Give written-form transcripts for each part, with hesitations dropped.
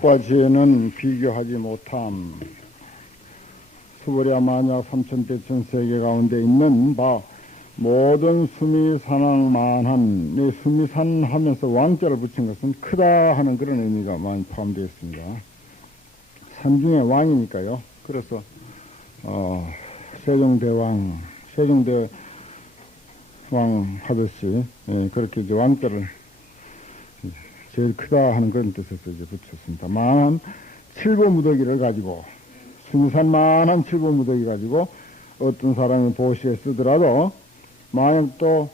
뜻과 지혜는 비교하지 못함. 수보랴 마냐 삼천대천 세계 가운데 있는 바 모든 수미산왕만한, 이 수미산 하면서 왕자를 붙인 것은 크다 하는 그런 의미가 많이 포함되어 있습니다. 산 중에 왕이니까요. 그래서 세종대왕 하듯이, 그렇게 이제 왕자를 제일 크다 하는 그런 뜻에서 이제 붙였습니다. 만한 칠보무더기를 가지고, 수미산만한 칠보무더기 가지고 어떤 사람이 보시에 쓰더라도, 만약 또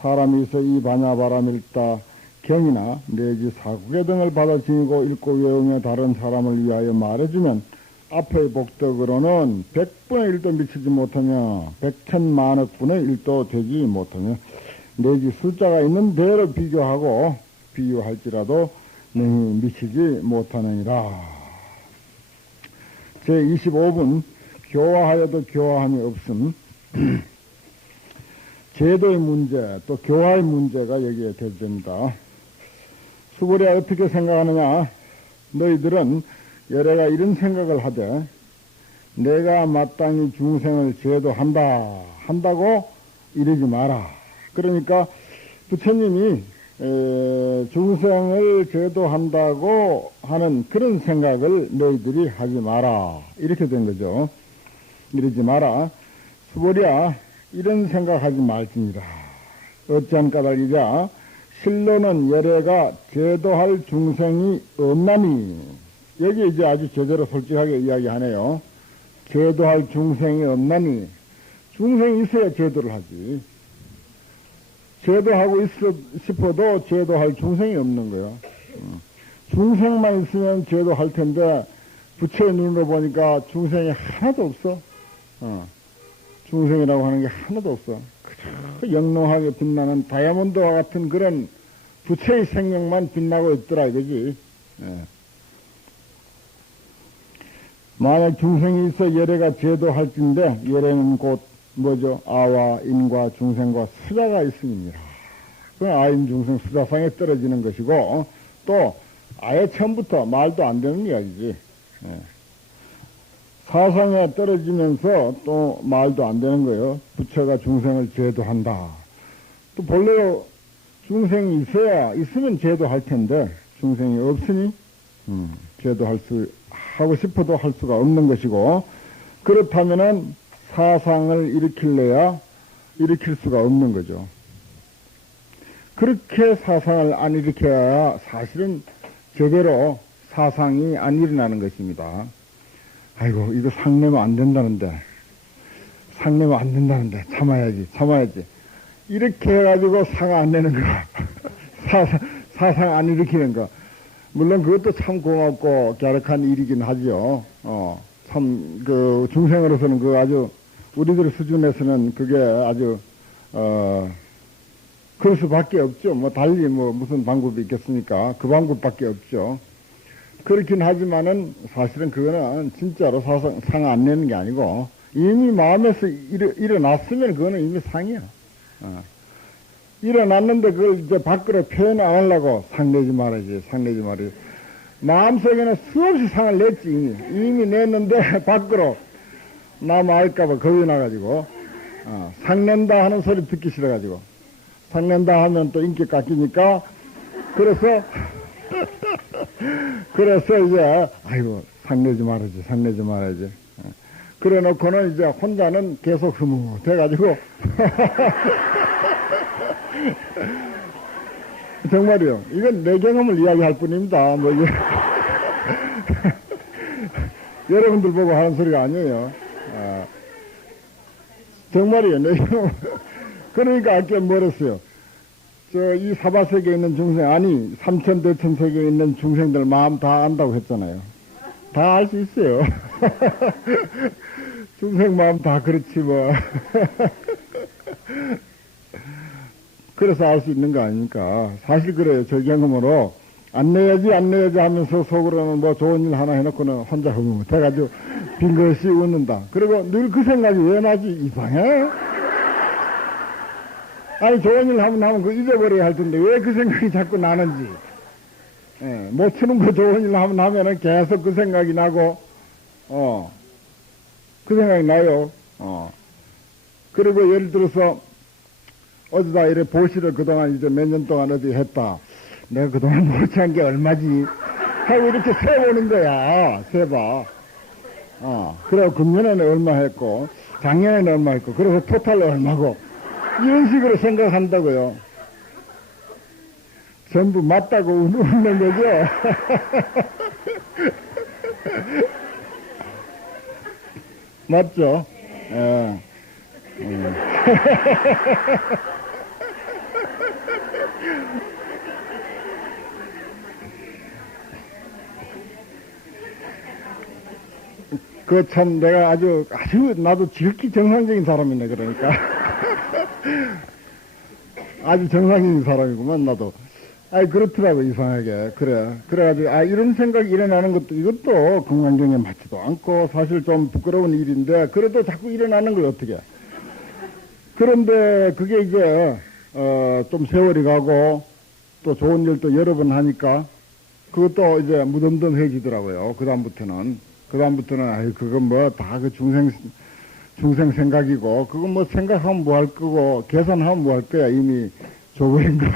사람이 있어 이 반야바람일다 경이나 내지 사국의 등을 받아 지니고 읽고 외우며 다른 사람을 위하여 말해주면 앞의 복덕으로는 100분의 1도 미치지 못하며 100천만억 분의 1도 되지 못하며 내지 숫자가 있는 대로 비유할지라도 능히 미치지 못하느니라. 제25분 교화하여도 교화함이 없음. 제도의 문제, 또 교화의 문제가 여기에 대두됩니다. 수보랴 어떻게 생각하느냐? 너희들은 여래가 이런 생각을 하되, 내가 마땅히 중생을 한다고 이러지 마라. 그러니까 부처님이 중생을 제도한다고 하는 그런 생각을 너희들이 하지 마라. 이렇게 된 거죠. 이러지 마라. 수보랴 이런 생각하지 말지니라. 어찌한 까닭이랴? 실로는 여래가 제도할 중생이 없나니. 여기 이제 아주 제대로 솔직하게 이야기하네요. 제도할 중생이 없나니. 중생이 있어야 제도를 하지. 제도하고 싶어도 제도할 중생이 없는 거야. 중생만 있으면 제도할 텐데 부처의 눈으로 보니까 중생이 하나도 없어. 중생이라고 하는 게 하나도 없어. 그저 영롱하게 빛나는 다이아몬드와 같은 그런 부처의 생명만 빛나고 있더라 이거지. 만약 중생이 있어 열애가 제도할진데, 열애는 곧 뭐죠? 아와 인과 중생과 수자가 있음이니라. 그 아인 중생 수자상에 떨어지는 것이고, 또 아예 처음부터 말도 안 되는 이야기지. 사상에 떨어지면서 또 말도 안 되는 거예요. 부처가 중생을 제도한다. 또 본래로 중생이 있으면 제도할 텐데, 중생이 없으니 하고 싶어도 할 수가 없는 것이고, 그렇다면은 사상을 일으킬 수가 없는 거죠. 그렇게 사상을 안 일으켜야 사실은 제대로 사상이 안 일어나는 것입니다. 아이고, 이거 상내면 안 된다는데, 참아야지. 이렇게 해가지고 상 안 내는 거, 사상 안 일으키는 거. 물론 그것도 참 고맙고 갸륵한 일이긴 하죠. 참, 중생으로서는 아주, 우리들 수준에서는 그게 아주, 그럴 수밖에 없죠. 달리 무슨 방법이 있겠습니까? 그 방법밖에 없죠. 그렇긴 하지만은 사실은 그거는 진짜로 상 안 내는 게 아니고, 이미 마음에서 일어났으면 그거는 이미 상이야. 일어났는데 그걸 이제 밖으로 표현 안 하려고 상내지 말아야지. 마음속에는 수없이 상을 냈지, 이미 냈는데 밖으로 남 알까봐 겁이 나가지고, 상낸다 하는 소리 듣기 싫어가지고, 상낸다 하면 또 인기 깎이니까, 그래서 이제, 아이고, 상내지 말아야지. 그래 놓고는 이제 혼자는 계속 흐뭇해가지고, 정말이요. 이건 내 경험을 이야기할 뿐입니다. 여러분들 보고 하는 소리가 아니에요. 정말이요. 내 경험. 그러니까 아까 뭐랬어요. 이 사바세계에 있는 중생, 삼천대천세계에 있는 중생들 마음 다 안다고 했잖아요. 다 알 수 있어요. 중생 마음 다 그렇지 뭐. 그래서 알 수 있는 거 아닙니까? 사실 그래요. 저 경험으로 안 내야지 하면서 속으로는 좋은 일 하나 해놓고는 혼자 흐뭇해가지고 빙긋이 웃는다. 그리고 늘 그 생각이 왜 나지? 이상해? 아니, 좋은 일 하면 그거 잊어버려야 할 텐데 왜 그 생각이 자꾸 나는지. 예, 못 치는 거 좋은 일 하면은 계속 그 생각이 나고, 그 생각이 나요. 그리고 예를 들어서, 어디다 이래 보시를 그동안 이제 몇 년 동안 어디 했다. 내가 그동안 못 한 게 얼마지? 하고 이렇게 세보는 거야. 세봐. 그리고 금년에는 얼마 했고, 작년에는 얼마 했고, 그래서 토탈로 얼마고, 이런 식으로 생각한다고요. 전부 맞다고 웃는 거죠? 맞죠? 예. 그 참 내가 아주 나도 지극히 정상적인 사람이네 그러니까 아주 정상적인 사람이구만 나도. 아이 그렇더라고 이상하게. 그래가지고 이런 생각이 일어나는 것도 이것도 건강경에 맞지도 않고 사실 좀 부끄러운 일인데 그래도 자꾸 일어나는 걸 어떻게. 그런데 그게 이제 좀 세월이 가고 또 좋은 일도 여러 번 하니까 그것도 이제 무덤덤해지더라고요. 그다음부터는 그건 뭐 다 그 중생 생각이고 그건 뭐 생각하면 뭐 할 거고 계산하면 뭐 할 거야. 이미 줘버린 거.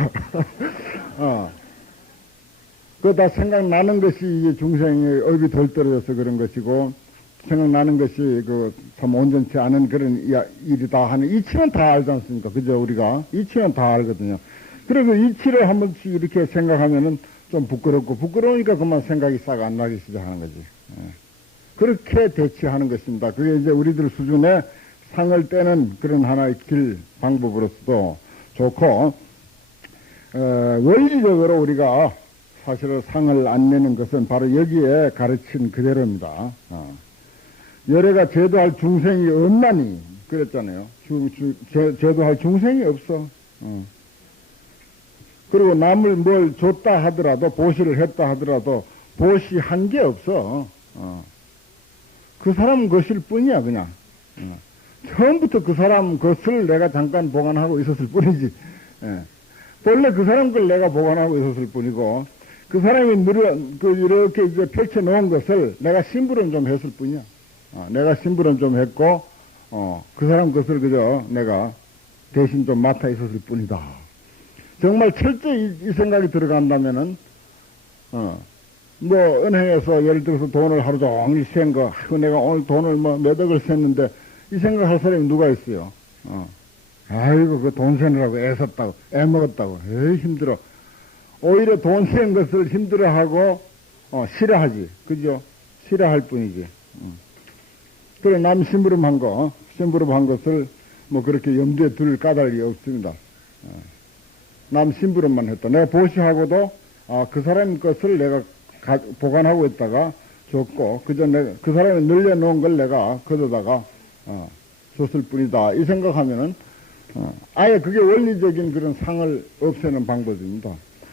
그거 다 생각나는 것이 이제 중생의 업이 덜 떨어져서 그런 것이고 생각나는 것이 그 참 온전치 않은 그런 일이다 하는 이치는 다 알지 않습니까? 그죠? 우리가 이치는 다 알거든요. 그래서 이치를 한 번씩 이렇게 생각하면은 좀 부끄러우니까 그만 생각이 싹 안 나기 시작하는 거지. 그렇게 대치하는 것입니다. 그게 이제 우리들 수준의 상을 떼는 그런 하나의 길 방법으로서도 좋고, 원리적으로 우리가 사실은 상을 안 내는 것은 바로 여기에 가르친 그대로입니다. 열애가 제도할 중생이 없나니 그랬잖아요. 제도할 중생이 없어. 그리고 남을 뭘 줬다 하더라도 보시를 했다 하더라도 보시한 게 없어. 그 사람 것일 뿐이야 그냥. 처음부터 그 사람 것을 내가 잠깐 보관하고 있었을 뿐이지. 본래 그 사람 걸 내가 보관하고 있었을 뿐이고 그 사람이 이렇게 이제 펼쳐놓은 것을 내가 심부름 좀 했을 뿐이야. 내가 심부름 좀 했고 그 사람 것을 그저 내가 대신 좀 맡아 있었을 뿐이다. 정말 철저히 이 생각이 들어간다면은 뭐 은행에서 예를 들어서 돈을 하루 종일 센 거, 내가 오늘 돈을 뭐 몇 억을 셌는데 이 생각할 사람이 누가 있어요? 아이고 그 돈 세느라고 애썼다고 애먹었다고 에이 힘들어. 오히려 돈 센 것을 힘들어하고 싫어하지. 그죠? 싫어할 뿐이지. 그래 남 심부름한 것을 뭐 그렇게 염두에 둘 까닭이 없습니다. 남 심부름만 했다. 내가 보시하고도 그 사람 것을 내가 보관하고 있다가 줬고 그저 그 사람이 늘려놓은 걸 내가 거둬다가 줬을 뿐이다. 이 생각하면은 아예 그게 원리적인 그런 상을 없애는 방법입니다.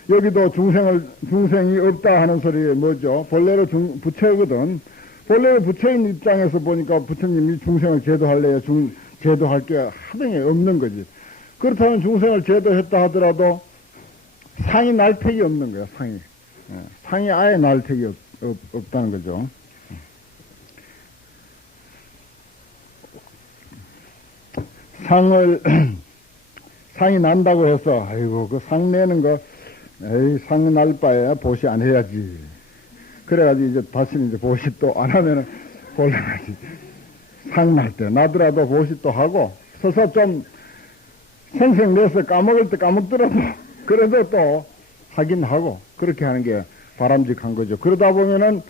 여기도 중생이 없다 하는 소리에 뭐죠? 본래로 부처거든. 본래로 부처인 입장에서 보니까 부처님이 중생을 제도할래야 제도할 게 하등에 없는 거지. 그렇다면 중생을 제도했다 하더라도 상이 날택이 없는 거야. 상이 아예 날택이 없다는 거죠. 상이 난다고 해서 아이고 그 상 내는 거 에이 상 날 바에 보시 안 해야지. 그래가지고 이제 다시는 이제 보시 또 안 하면은 곤란하지. 상 날 때 나더라도 보시 또 하고 서서 좀 생생 내서 까먹을 때 까먹더라도 그래도 또 하긴 하고 그렇게 하는 게 바람직한 거죠. 그러다 보면은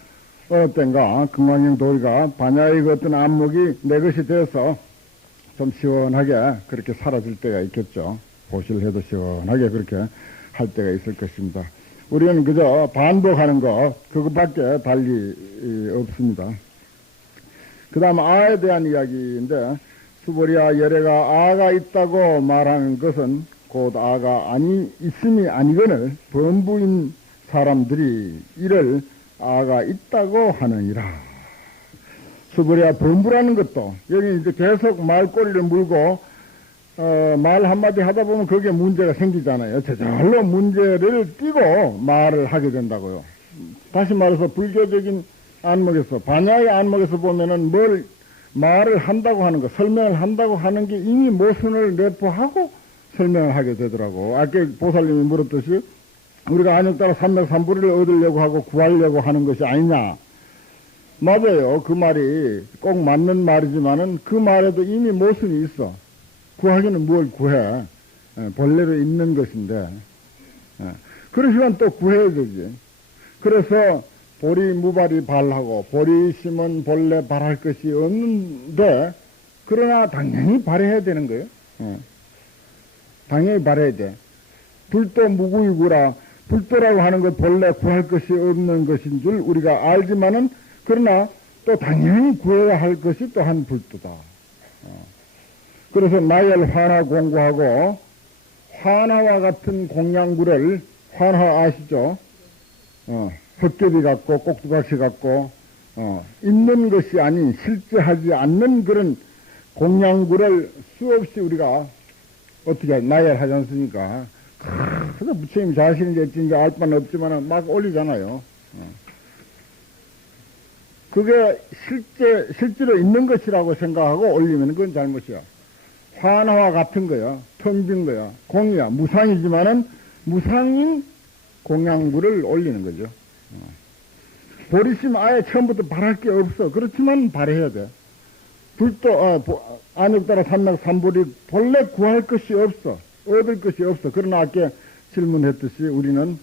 어느 땐가 금강경 도리가 반야의 그 어떤 안목이 내 것이 돼서 좀 시원하게 그렇게 사라질 때가 있겠죠. 보시를 해도 시원하게 그렇게 할 때가 있을 것입니다. 우리는 그저 반복하는 거 그것밖에 달리 없습니다. 그 다음 아에 대한 이야기인데 수보리야 열애가 아가 있다고 말하는 것은 곧 아가 있음이 아니거늘 범부인 사람들이 이를 아가 있다고 하느니라. 수보리야 범부라는 것도 여기 이제 계속 말꼬리를 물고 말 한마디 하다 보면 거기에 문제가 생기잖아요. 저절로 문제를 띄고 말을 하게 된다고요. 다시 말해서 불교적인 안목에서, 반야의 안목에서 보면은 뭘 말을 한다고 하는 거, 설명을 한다고 하는 게 이미 모순을 내포하고 설명을 하게 되더라고. 아까 보살님이 물었듯이 우리가 안욕따라 삼맥삼부리를 얻으려고 하고 구하려고 하는 것이 아니냐. 맞아요. 그 말이 꼭 맞는 말이지만은 그 말에도 이미 모순이 있어. 구하기는 뭘 구해. 본래로 있는 것인데. 그러시면 또 구해야 되지. 그래서 보리 무발이 발하고 보리 심은 본래 발할 것이 없는데 그러나 당연히 발해야 되는 거예요. 당연히 발해야 돼. 불도 무구이구라. 불도라고 하는 것 본래 구할 것이 없는 것인 줄 우리가 알지만은 그러나 또 당연히 구해야 할 것이 또 한 불도다. 그래서 나열 환화 공부하고 환화와 같은 공양구를 환화 아시죠? 헛개비 같고 꼭두각시 같고 있는 것이 아닌 실제하지 않는 그런 공양구를 수없이 우리가 어떻게 나열하지 않습니까? 그래서 부처님 자신이 어찌인지 알 바는 없지만 막 올리잖아요. 그게 실제로 있는 것이라고 생각하고 올리면 그건 잘못이야. 환화와 같은 거야. 텅 빈 거야. 공이야. 무상이지만은 무상인 공양구를 올리는 거죠. 보리심 아예 처음부터 바랄 게 없어. 그렇지만 발해야 돼. 불도, 안욕따라 삼맥삼부리 본래 구할 것이 없어. 얻을 것이 없어. 그러나 아까 질문했듯이 우리는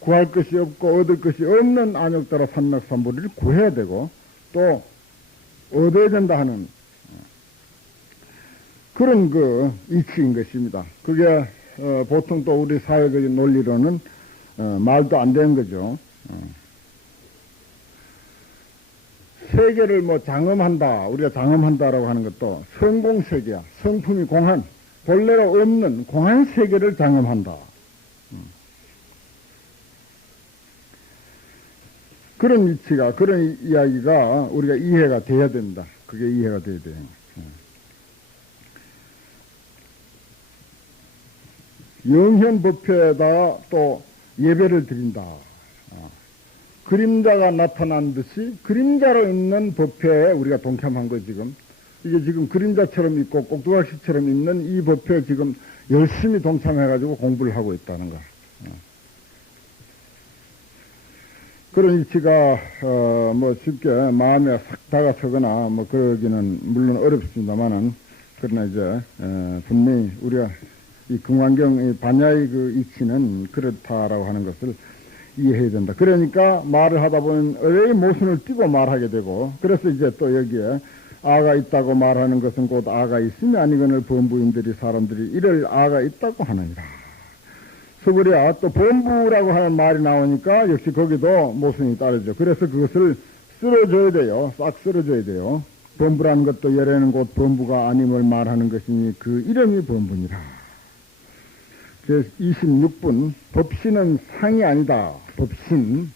구할 것이 없고 얻을 것이 없는 안욕따라 삼맥삼부리를 구해야 되고 또 얻어야 된다 하는 그런 그 이치인 것입니다. 그게 보통 또 우리 사회적인 논리로는 말도 안 되는 거죠. 세계를 뭐 장엄한다, 우리가 장엄한다라고 하는 것도 성공세계야. 성품이 공한, 본래로 없는 공한 세계를 장엄한다. 그런 이치가, 그런 이야기가 우리가 이해가 돼야 된다. 그게 이해가 돼야 돼요. 영현법회에다 또 예배를 드린다. 그림자가 나타난 듯이 그림자로 있는 법회에 우리가 동참한 거 지금. 이게 지금 그림자처럼 있고 꼭두각시처럼 있는 이 법회에 지금 열심히 동참해가지고 공부를 하고 있다는 거. 그런 이치가, 뭐 쉽게 마음에 싹 다가서거나 뭐 그러기는 물론 어렵습니다만은, 그러나 이제, 분명히 우리가 이 금강경, 반야의 그 이치는 그렇다라고 하는 것을 이해해야 된다. 그러니까 말을 하다 보면 의외의 모순을 띠고 말하게 되고, 그래서 이제 또 여기에 아가 있다고 말하는 것은 곧 아가 있으면 아니거늘 범부인들이 사람들이 이를 아가 있다고 하느니라. 서구리야 또 범부라고 하는 말이 나오니까 역시 거기도 모순이 따르죠. 그래서 그것을 쓸어줘야 돼요. 싹 쓸어줘야 돼요. 범부라는 것도 열에는 곧 범부가 아님을 말하는 것이니 그 이름이 범부니라. 그래서 26분 법신은 상이 아니다. 법신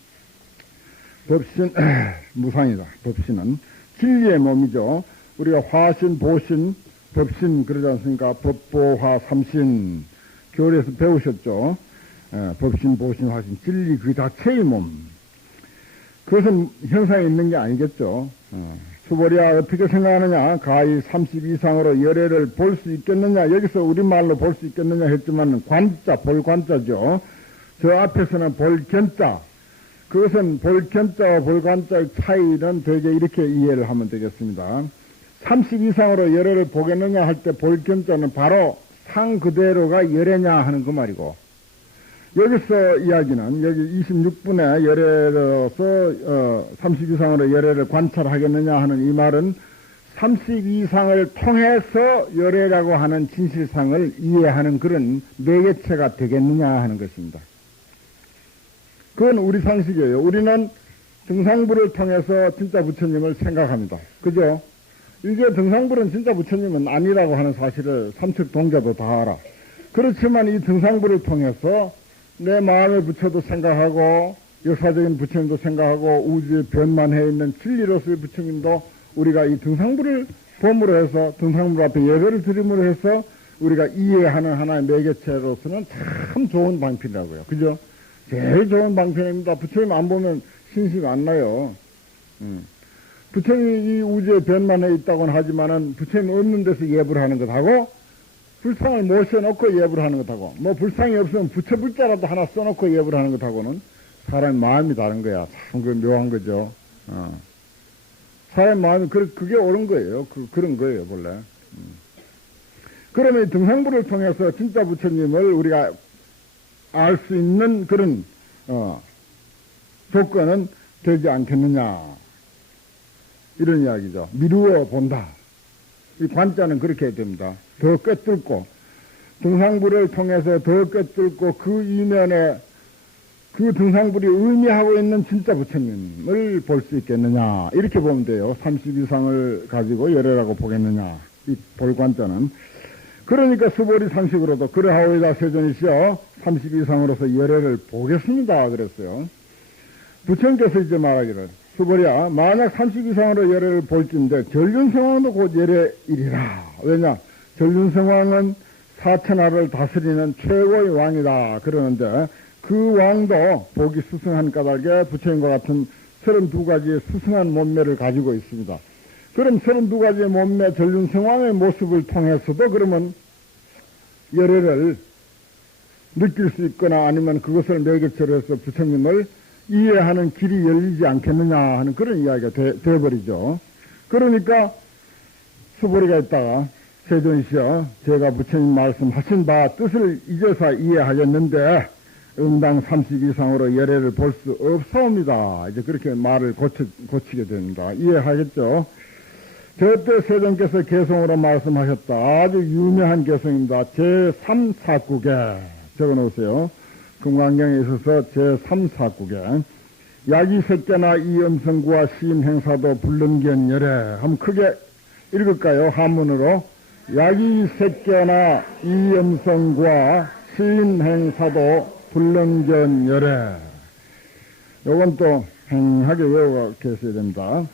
무상이다. 법신은 진리의 몸이죠. 우리가 화신, 보신, 법신 그러지 않습니까? 법보화 삼신 교리에서 배우셨죠. 법신, 보신, 화신 진리 그 자체의 몸. 그것은 형상이 있는 게 아니겠죠. 수보리야 어떻게 생각하느냐? 가히 30 이상으로 열애를 볼 수 있겠느냐? 여기서 우리말로 볼 수 있겠느냐 했지만 관자, 볼관자죠. 저 앞에서는 볼견자. 그것은 볼견자와 볼관자의 차이는 되게 이렇게 이해를 하면 되겠습니다. 30 이상으로 열애를 보겠느냐 할 때 볼견자는 바로 상 그대로가 열애냐 하는 그 말이고, 여기서 이야기는 여기 26분에 열애로서 30 이상으로 열애를 관찰하겠느냐 하는 이 말은 30 이상을 통해서 열애라고 하는 진실상을 이해하는 그런 매개체가 되겠느냐 하는 것입니다. 그건 우리 상식이에요. 우리는 등상부를 통해서 진짜 부처님을 생각합니다. 그죠? 이게 등상부는 진짜 부처님은 아니라고 하는 사실을 삼척 동자도 다 알아. 그렇지만 이 등상부를 통해서 내 마음의 부처도 생각하고 역사적인 부처님도 생각하고 우주에 변만해 있는 진리로서의 부처님도 우리가 이 등상부를 봄으로 해서 등상물 앞에 예배를 드림으로 해서 우리가 이해하는 하나의 매개체로서는 참 좋은 방편이라고요. 그죠? 제일 좋은 방편입니다. 부처님 안 보면 신심 안 나요. 부처님이 이 우주에 변만해 있다고는 하지만은 부처님 없는 데서 예불 하는 것하고 불상을 모셔놓고 예불 하는 것하고 뭐 불상이 없으면 부처 불자라도 하나 써놓고 예불 하는 것하고는 사람의 마음이 다른 거야. 참 그 묘한 거죠. 사람의 마음이 그게 옳은 거예요. 그런 거예요, 본래. 그러면 등상부를 통해서 진짜 부처님을 우리가 알 수 있는 그런 조건은 되지 않겠느냐 이런 이야기죠. 미루어 본다. 이 관자는 그렇게 됩니다. 더 꿰뚫고 등상부를 통해서 더 꿰뚫고 그 이면에 그 등상불이 의미하고 있는 진짜 부처님을 볼 수 있겠느냐 이렇게 보면 돼요. 32상을 가지고 열애라고 보겠느냐 이 볼관자는. 그러니까 수보리 상식으로도 그러하오이다 세존이시여 32상으로서 열애를 보겠습니다 그랬어요. 부처님께서 이제 말하기를 수보리야 만약 32상으로 열애를 볼진데 전륜성왕도 곧 열애이리라. 왜냐 전륜성왕은 사천하를 다스리는 최고의 왕이다 그러는데 그 왕도 복이 수승한 까닭에 부처님과 같은 32가지의 수승한 몸매를 가지고 있습니다. 그럼 32가지의 몸매 전륜성왕의 모습을 통해서도 그러면 열애를 느낄 수 있거나 아니면 그것을 매개체로 해서 부처님을 이해하는 길이 열리지 않겠느냐 하는 그런 이야기가 되어버리죠. 그러니까 수보리가 있다가 세존이시여 제가 부처님 말씀하신 바 뜻을 잊어서 이해하겠는데 응당 32상으로 열애를 볼 수 없사옵니다. 이제 그렇게 말을 고치게 됩니다. 이해하겠죠? 저때 세존께서 개성으로 말씀하셨다. 아주 유명한 개성입니다. 제3사국에 적어놓으세요. 금강경에 있어서 제3사국에 야기색계나 이엄성구와 시임행사도 불능견열애 한번 크게 읽을까요? 한문으로 야기색계나 이엄성구와 시임행사도 불능견열애 요건 또 행하게 외우고 계셔야 됩니다.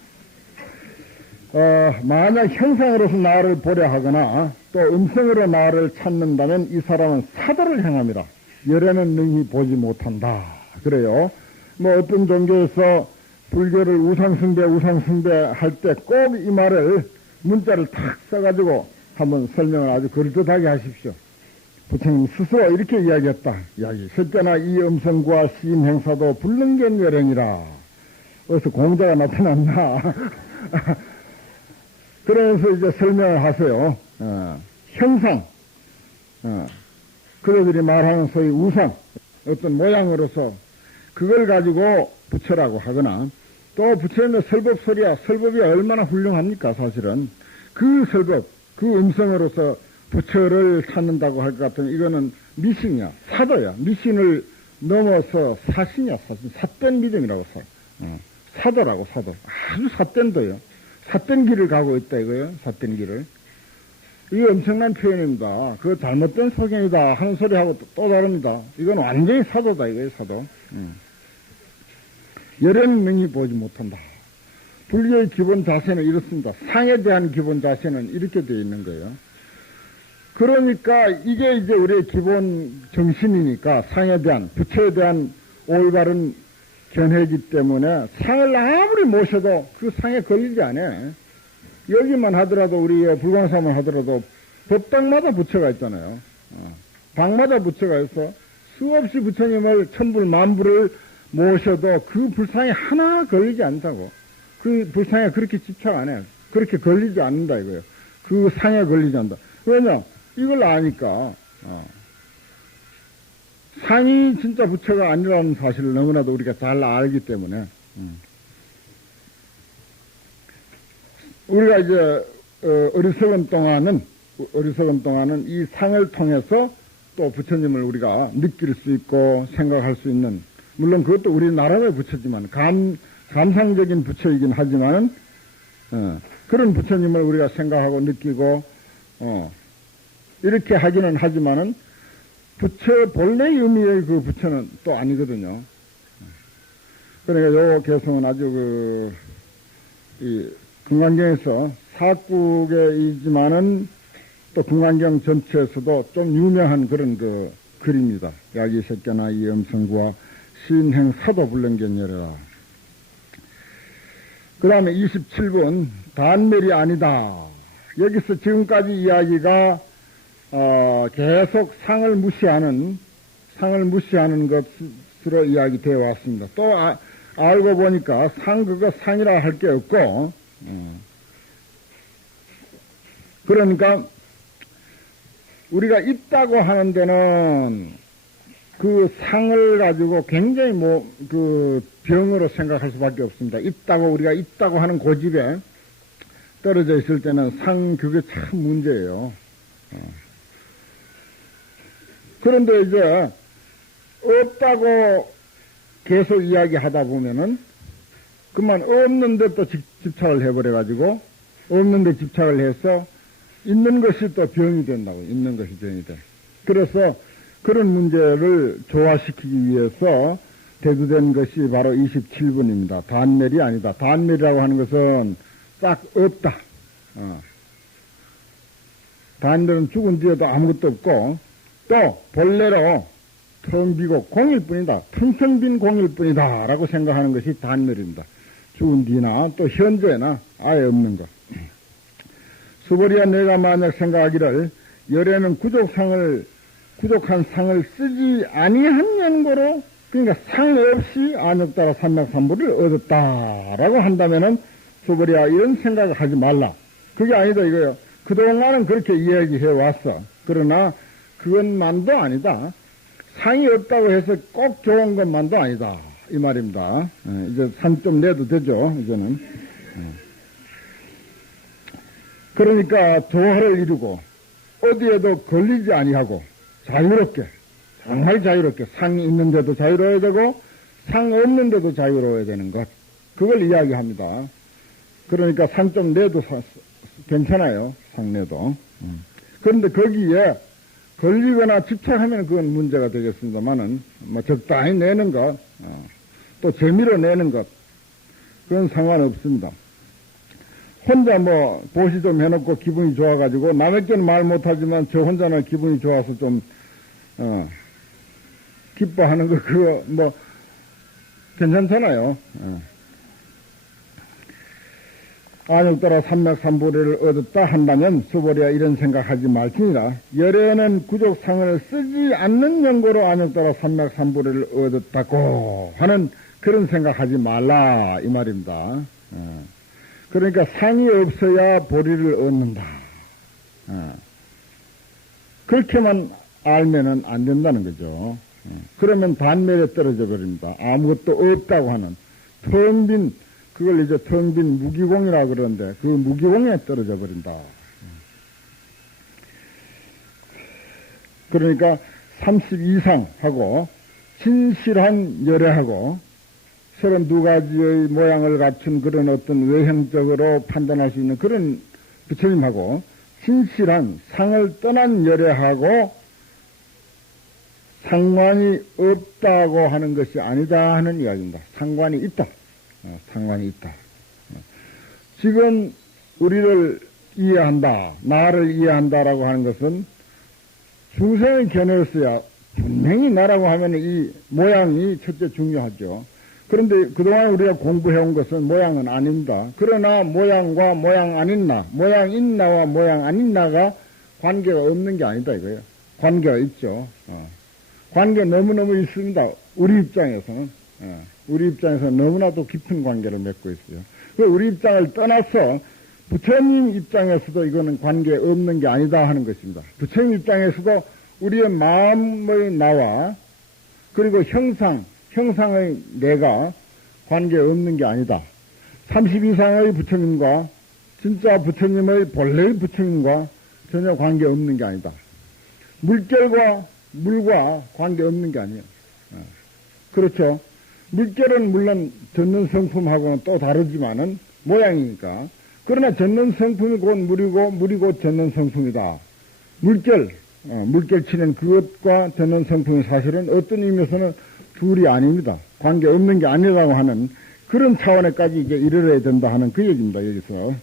만약 형상으로서 나를 보려 하거나 또 음성으로 나를 찾는다면 이 사람은 사도를 행합니다. 열애는 능히 보지 못한다. 그래요. 뭐 어떤 종교에서 불교를 우상숭배 할 때 꼭 이 말을 문자를 탁 써가지고 한번 설명을 아주 그럴듯하게 하십시오. 부처님 스스로 이렇게 이야기했다. 이야기. 실제나 이 음성과 시인 행사도 불능견열애니라. 어디서 공자가 나타났나. 그래서 이제 설명을 하세요. 형상. 그들이 말하는 소위 우상, 어떤 모양으로서 그걸 가지고 부처라고 하거나 또 부처님의 설법소리야. 설법이 얼마나 훌륭합니까 사실은. 그 설법, 그 음성으로서 부처를 찾는다고 할 것 같으면 이거는 미신이야. 사도야. 미신을 넘어서 사신이야. 사신. 삿된 믿음이라고 사도라고 사도. 아주 삿된 도요. 삿된 길을 가고 있다 이거요. 삿된 길을. 이게 엄청난 표현입니다. 그거 잘못된 소견이다 하는 소리하고 또 다릅니다. 이건 완전히 사도다 이거예요. 사도. 열애는 능히 보지 못한다. 불교의 기본 자세는 이렇습니다. 상에 대한 기본 자세는 이렇게 되어 있는 거예요. 그러니까 이게 이제 우리의 기본 정신이니까 상에 대한 부처에 대한 올바른 견해이기 때문에 상을 아무리 모셔도 그 상에 걸리지 않아. 여기만 하더라도 우리의 불광사만 하더라도 법당마다 부처가 있잖아요. 방마다 부처가 있어. 수없이 부처님을 천불 만불을 모셔도 그 불상에 하나 걸리지 않다고. 그 불상에 그렇게 집착 안 해. 그렇게 걸리지 않는다 이거예요. 그 상에 걸리지 않는다. 왜냐? 이걸 아니까. 상이 진짜 부처가 아니라는 사실을 너무나도 우리가 잘 알기 때문에. 우리가 이제 어리석은 동안은 이 상을 통해서 또 부처님을 우리가 느낄 수 있고 생각할 수 있는, 물론 그것도 우리나라의 부처지만 감상적인 부처이긴 하지만 그런 부처님을 우리가 생각하고 느끼고 이렇게 하기는 하지만은 부처 본래의 의미의 그 부처는 또 아니거든요. 그러니까 요 개성은 아주 이 금강경에서 사국이지만은 또 금강경 전체에서도 좀 유명한 그런 글입니다. 야기색견나 이엄성구와 신행 사도불능견열이라. 그 다음에 27번 단멸이 아니다. 여기서 지금까지 이야기가 계속 상을 무시하는 것으로 이야기되어 왔습니다. 또 알고 보니까 그거 상이라 할 게 없고, 그러니까 우리가 있다고 하는 데는 그 상을 가지고 굉장히 병으로 생각할 수밖에 없습니다. 우리가 있다고 하는 고집에 떨어져 있을 때는 그게 참 문제예요. 그런데 이제 없다고 계속 이야기하다 보면은 그만 없는데 또 집착을 해버려가지고 없는데 집착을 해서 있는 것이 또 병이 된다고. 있는 것이 병이 돼. 그래서 그런 문제를 조화시키기 위해서 대두된 것이 바로 27번입니다. 단멸이 아니다. 단멸이라고 하는 것은 딱 없다. 단멸은 죽은 뒤에도 아무것도 없고 또 본래로 텅 비고 공일 뿐이다. 텅텅 빈 공일 뿐이다. 라고 생각하는 것이 단멸입니다. 죽은 뒤나 또 현재나 아예 없는 것. 수보리야 내가 만약 생각하기를 열에는 부족한 상을 쓰지 아니한 연고로 그러니까 상 없이 안욕따라 삼맥삼부를 얻었다라고 한다면은 수보리야 이런 생각을 하지 말라. 그게 아니다 이거요. 그동안은 그렇게 이야기해 왔어. 그러나 그것만도 아니다. 상이 없다고 해서 꼭 좋은 것만도 아니다. 이 말입니다. 이제 산 좀 내도 되죠, 이제는. 그러니까 조화를 이루고 어디에도 걸리지 아니하고 자유롭게, 정말 자유롭게 상이 있는데도 자유로워야 되고 상 없는데도 자유로워야 되는 것. 그걸 이야기합니다. 그러니까 상 좀 내도 괜찮아요. 상 내도. 그런데 거기에 걸리거나 집착하면 그건 문제가 되겠습니다만은 적당히 내는 것, 또 재미로 내는 것, 그건 상관없습니다. 혼자 보시 좀 해놓고 기분이 좋아가지고, 남에게는 말 못하지만 저 혼자는 기분이 좋아서 좀, 기뻐하는 거, 그거, 괜찮잖아요. 안욕따라 삼맥삼보리를 얻었다 한다면, 수보리야 이런 생각하지 말지니라. 열에는 구족상을 쓰지 않는 연고로 안욕따라 삼맥삼보리를 얻었다고 하는 그런 생각하지 말라, 이 말입니다. 그러니까 상이 없어야 보리를 얻는다. 그렇게만 알면은 안 된다는 거죠. 그러면 단멸에 떨어져 버립니다. 아무것도 없다고 하는 텅 빈, 그걸 이제 텅 빈 무기공이라 그러는데 그 무기공에 떨어져 버린다. 그러니까 30 이상하고 진실한 열애하고 32가지의 모양을 갖춘 그런 어떤 외형적으로 판단할 수 있는 그런 부처님하고 진실한 상을 떠난 열애하고 상관이 없다고 하는 것이 아니다 하는 이야기입니다. 상관이 있다. 상관이 있다. 지금 우리를 이해한다, 나를 이해한다라고 하는 것은 중생의 견해였어야 분명히 나라고 하면 이 모양이 첫째 중요하죠. 그런데 그동안 우리가 공부해온 것은 모양은 아닙니다. 그러나 모양과 모양 아닌 나, 모양 있나와 모양 아닌 나가 관계가 없는 게 아니다 이거예요. 관계가 있죠. 관계 너무너무 있습니다. 우리 입장에서는. 우리 입장에서는 너무나도 깊은 관계를 맺고 있어요. 우리 입장을 떠나서 부처님 입장에서도 이거는 관계 없는 게 아니다 하는 것입니다. 부처님 입장에서도 우리의 마음의 나와 그리고 형상의 내가 관계 없는 게 아니다. 30 이상의 부처님과 진짜 부처님의 본래의 부처님과 전혀 관계 없는 게 아니다. 물결과 물과 관계 없는 게 아니에요. 그렇죠. 물결은 물론 젖는 성품하고는 또 다르지만은 모양이니까. 그러나 젖는 성품이 곧 물이고 물이 곧 젖는 성품이다. 물결치는 그것과 젖는 성품이 사실은 어떤 의미에서는 둘이 아닙니다. 관계 없는 게 아니라고 하는 그런 차원에까지 이제 이르러야 된다 하는 그 얘기입니다. 여기서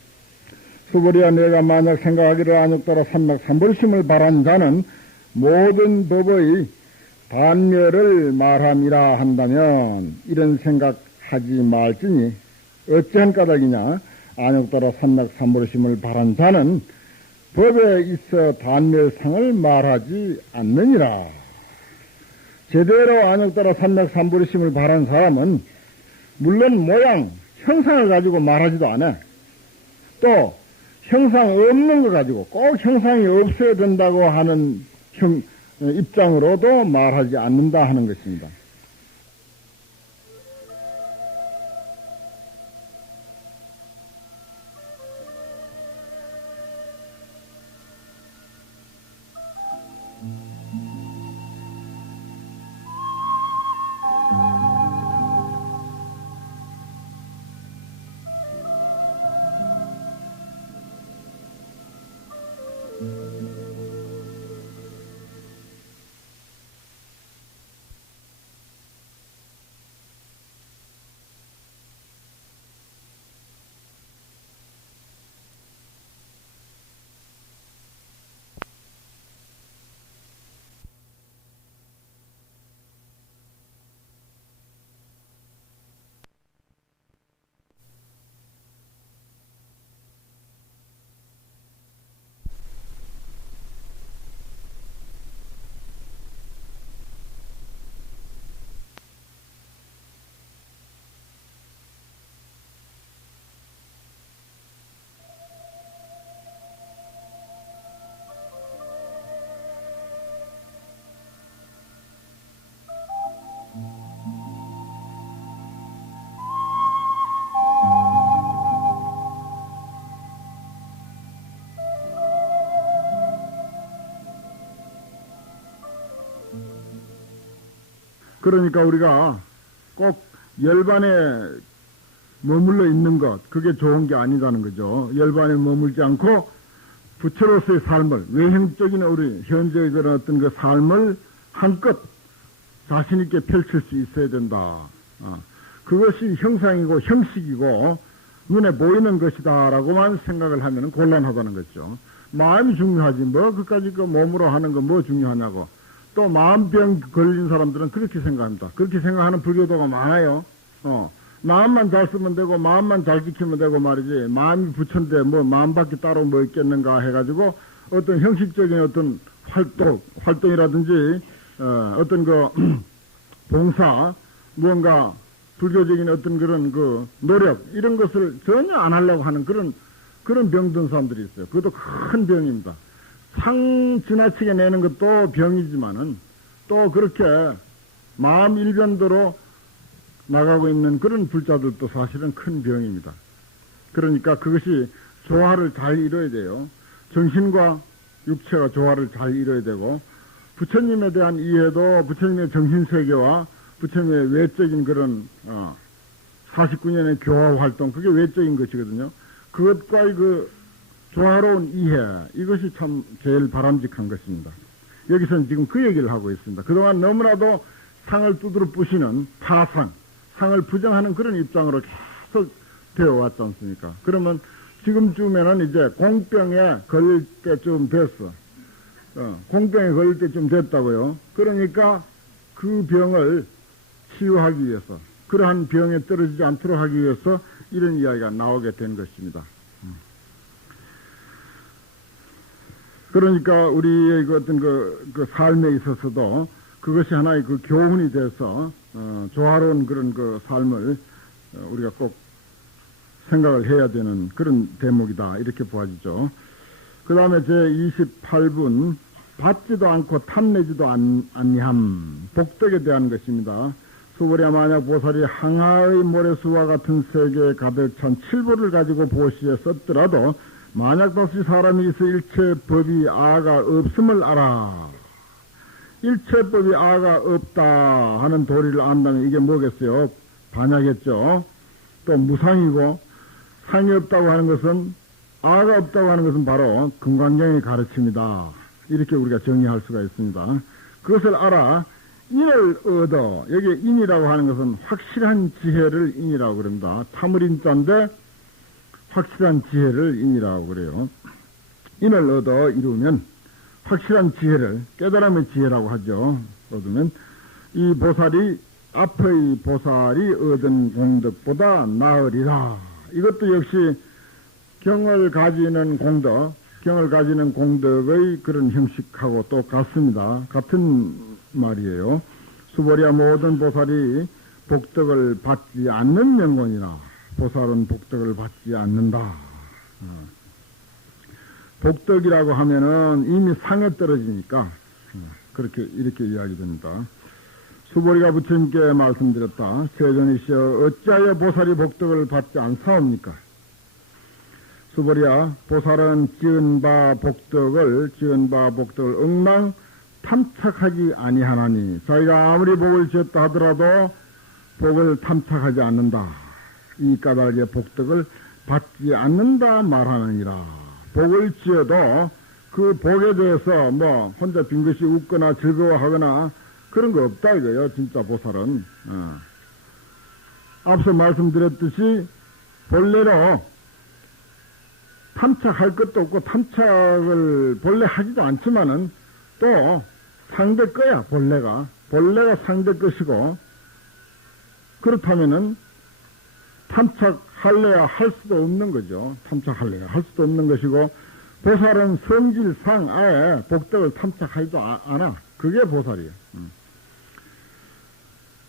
수보리야 내가 만약 생각하기를 안욕따라 삼락 삼불심을 바란 자는 모든 법의 반멸을 말함이라 한다면 이런 생각하지 말지니 어찌한 까닭이냐. 안욕따라 삼락 삼불심을 바란 자는 법에 있어 반멸상을 말하지 않느니라. 제대로 안욕따라 삼락 삼불심을 바란 사람은 물론 모양, 형상을 가지고 말하지도 않아. 또 형상 없는 거 가지고 꼭 형상이 없어야 된다고 하는 입장으로도 말하지 않는다 하는 것입니다. 그러니까 우리가 꼭 열반에 머물러 있는 것, 그게 좋은 게 아니라는 거죠. 열반에 머물지 않고 부처로서의 삶을, 외형적인 우리 현재의 그런 어떤 그 삶을 한껏 자신있게 펼칠 수 있어야 된다. 그것이 형상이고 형식이고 눈에 보이는 것이다라고만 생각을 하면 곤란하다는 거죠. 마음이 중요하지 뭐 그까짓 거 몸으로 하는 거 뭐 중요하냐고. 또 마음병 걸린 사람들은 그렇게 생각합니다. 그렇게 생각하는 불교도가 많아요. 마음만 잘 쓰면 되고 마음만 잘 지키면 되고 말이지 마음이 부처인데 뭐 마음밖에 따로 뭐 있겠는가 해가지고 어떤 형식적인 어떤 활동이라든지 어떤 그 봉사 무언가 불교적인 어떤 그런 그 노력 이런 것을 전혀 안 하려고 하는 그런 병든 사람들이 있어요. 그것도 큰 병입니다. 상 지나치게 내는 것도 병이지만은 또 그렇게 마음 일변도로 나가고 있는 그런 불자들도 사실은 큰 병입니다. 그러니까 그것이 조화를 잘 이뤄야 돼요. 정신과 육체가 조화를 잘 이뤄야 되고 부처님에 대한 이해도 부처님의 정신세계와 부처님의 외적인 그런 49년의 교화 활동 그게 외적인 것이거든요. 그것과의 그 조화로운 이해 이것이 참 제일 바람직한 것입니다. 여기서는 지금 그 얘기를 하고 있습니다. 그동안 너무나도 상을 두드러 부시는 타상 상을 부정하는 그런 입장으로 계속 되어 왔지 않습니까? 그러면 지금쯤에는 이제 공병에 걸릴 때쯤 됐어. 공병에 걸릴 때쯤 됐다고요. 그러니까 그 병을 치유하기 위해서 그러한 병에 떨어지지 않도록 하기 위해서 이런 이야기가 나오게 된 것입니다. 그러니까 우리의 그 어떤 그 삶에 있어서도 그것이 하나의 그 교훈이 돼서 조화로운 그런 그 삶을 우리가 꼭 생각을 해야 되는 그런 대목이다 이렇게 보아지죠. 그 다음에 제28분 받지도 않고 탐내지도 아니함 복덕에 대한 것입니다. 수보리야 만약 보살이 항하의 모래수와 같은 세계에 가득 찬 칠보를 가지고 보시에 썼더라도 만약 다시 사람이 있어 일체법이 아가 없음을 알아. 일체법이 아가 없다 하는 도리를 안다면 이게 뭐겠어요? 반야겠죠. 또 무상이고 상이 없다고 하는 것은 아가 없다고 하는 것은 바로 금강경의 가르침이다. 이렇게 우리가 정의할 수가 있습니다. 그것을 알아 인을 얻어. 여기 인이라고 하는 것은 확실한 지혜를 인이라고 그럽니다. 참을 인자인데 확실한 지혜를 인이라고 그래요. 인을 얻어 이루면 확실한 지혜를 깨달음의 지혜라고 하죠. 얻으면 이 보살이 앞의 보살이 얻은 공덕보다 나으리라. 이것도 역시 경을 가지는 공덕의 그런 형식하고 또 같습니다. 같은 말이에요. 수보리야 모든 보살이 복덕을 받지 않는 명건이라. 보살은 복덕을 받지 않는다. 복덕이라고 하면은 이미 상에 떨어지니까 그렇게 이렇게 이야기됩니다. 수보리가 부처님께 말씀드렸다. 세존이시여 어찌하여 보살이 복덕을 받지 않사옵니까? 수보리야 보살은 지은 바 복덕을 억랑 탐착하지 아니하나니 자기가 아무리 복을 지었다 하더라도 복을 탐착하지 않는다. 이 까닭에 복덕을 받지 않는다 말하느니라. 복을 지어도 그 복에 대해서 뭐 혼자 빙긋이 웃거나 즐거워하거나 그런 거 없다 이거요. 진짜 보살은. 앞서 말씀드렸듯이 본래로 탐착할 것도 없고 탐착을 본래 하지도 않지만은 또 상대 거야. 본래가 상대 것이고 그렇다면은 탐착할래야 할 수도 없는 거죠. 탐착할래야 할 수도 없는 것이고 보살은 성질상 아예 복덕을 탐착하지도 않아. 그게 보살이에요.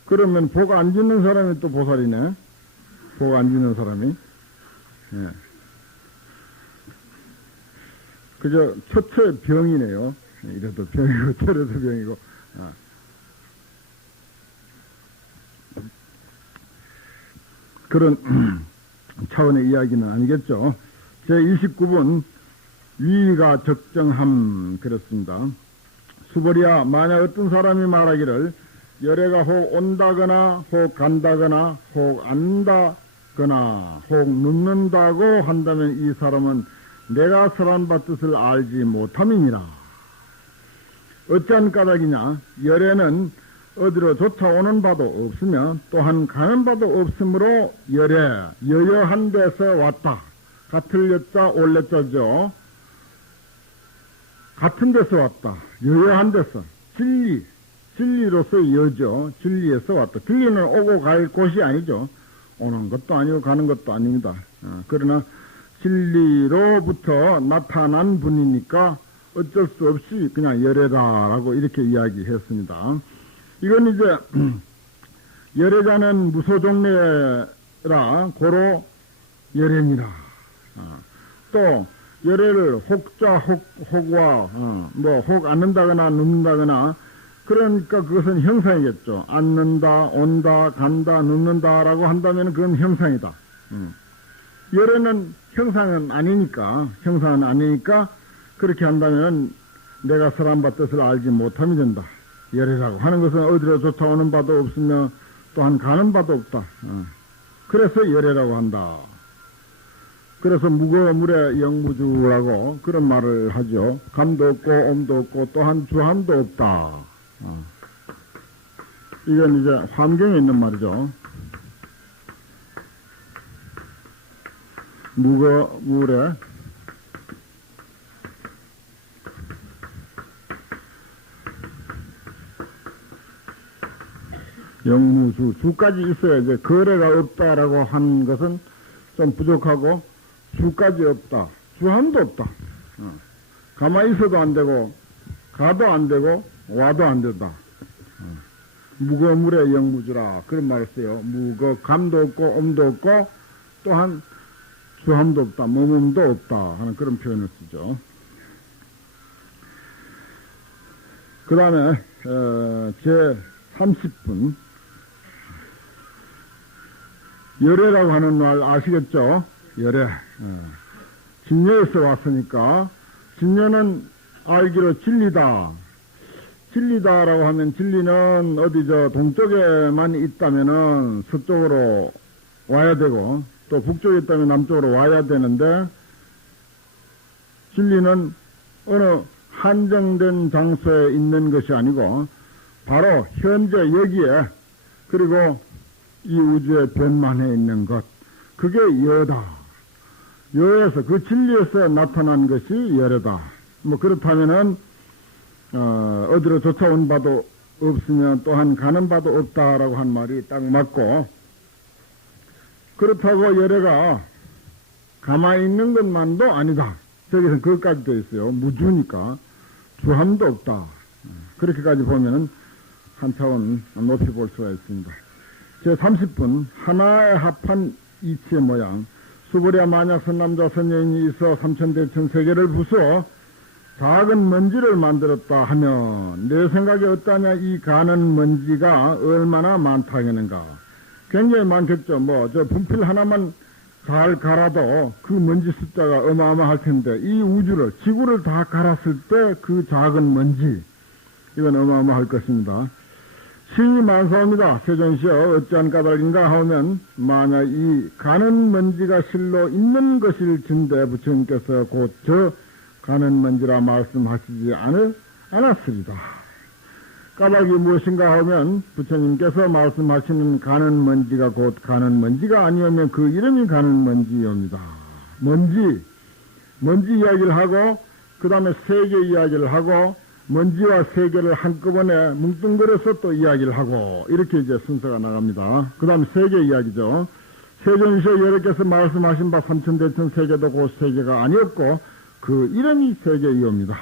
그러면 복 안 짓는 사람이 또 보살이네. 복 안 짓는 사람이. 예. 그저 초체 병이네요. 이래도 병이고 저래도 병이고. 그런 차원의 이야기는 아니겠죠. 제29분 위가 적정함 그렇습니다. 수보리야 만약 어떤 사람이 말하기를 열애가 혹 온다거나 혹 간다거나 혹 안다거나 혹 눕는다고 한다면 이 사람은 내가 설한 뜻을 알지 못함이니라. 어찌한 까닭이냐. 열애는 어디로 쫓아오는 바도 없으며 또한 가는 바도 없으므로 열애 여여한 데서 왔다. 같을 여자 올레자죠. 같은 데서 왔다. 여여한 데서 진리로서 여죠. 진리에서 왔다. 진리는 오고 갈 곳이 아니죠. 오는 것도 아니고 가는 것도 아닙니다. 그러나 진리로부터 나타난 분이니까 어쩔 수 없이 그냥 열애다라고 이렇게 이야기했습니다. 이건 이제 열애자는 무소종례라 고로 열애니라. 또 열애를 혹자 혹와 뭐 혹 앉는다거나 눕는다거나 그러니까 그것은 형상이겠죠. 앉는다, 온다, 간다, 눕는다라고 한다면 그건 형상이다. 열애는 형상은 아니니까 그렇게 한다면 내가 설한 바 뜻을 알지 못함이 된다. 열애라고 하는 것은 어디로 쫓아오는 바도 없으며 또한 가는 바도 없다. 그래서 열애라고 한다. 그래서 무거물의 영무주라고 그런 말을 하죠. 감도 없고 옴도 없고 또한 주함도 없다. 이건 이제 환경에 있는 말이죠. 무거물의 영무주, 주까지 있어야 이제 거래가 없다라고 한 것은 좀 부족하고 주까지 없다. 주함도 없다. 가만히 있어도 안 되고 가도 안 되고 와도 안 된다. 무거물의 영무주라 그런 말을 써요. 감도 없고 엄도 없고 또한 주함도 없다. 몸음도 없다 하는 그런 표현을 쓰죠. 그 다음에 제30분 열애라고 하는 말 아시겠죠? 열애. 진여에서 왔으니까 진여는 알기로 진리다. 진리다라고 하면 진리는 어디 동쪽에만 있다면은 서쪽으로 와야 되고 또 북쪽에 있다면 남쪽으로 와야 되는데 진리는 어느 한정된 장소에 있는 것이 아니고 바로 현재 여기에 그리고 이 우주에 변만해 있는 것 그게 여다. 여에서 그 진리에서 나타난 것이 열애다. 뭐 그렇다면은 어디로 쫓아온 바도 없으면 또한 가는 바도 없다라고 한 말이 딱 맞고, 그렇다고 열애가 가만히 있는 것만도 아니다. 저기서 그것까지 되어 있어요. 무주니까 주함도 없다. 그렇게까지 보면은 한 차원 높이 볼 수가 있습니다. 제 30분 하나에 합한 이치의 모양. 수보랴 만약 선남자 선여인이 있어 삼천대천 세계를 부수어 작은 먼지를 만들었다 하면 내 생각에 어떠냐. 이 가는 먼지가 얼마나 많다 하겠는가. 굉장히 많겠죠. 뭐 저 분필 하나만 잘 갈아도 그 먼지 숫자가 어마어마할 텐데, 이 우주를, 지구를 다 갈았을 때 그 작은 먼지, 이건 어마어마할 것입니다. 시인이 만사옵니다. 세존시여 어찌한 까닭인가 하면, 만약 이 가는 먼지가 실로 있는 것일 진대 부처님께서 곧 저 가는 먼지라 말씀하시지 않았으리다. 까닭이 무엇인가 하면 부처님께서 말씀하시는 가는 먼지가 곧 가는 먼지가 아니오면 그 이름이 가는 먼지입니다. 먼지 이야기를 하고 그 다음에 세계 이야기를 하고 먼지와 세계를 한꺼번에 뭉뚱그려서 또 이야기를 하고 이렇게 이제 순서가 나갑니다. 그 다음에 세계 이야기죠. 세존시여 여러께서 말씀하신 바 삼천대천 세계도 곧 세계가 아니었고 그 이름이 세계이옵니다.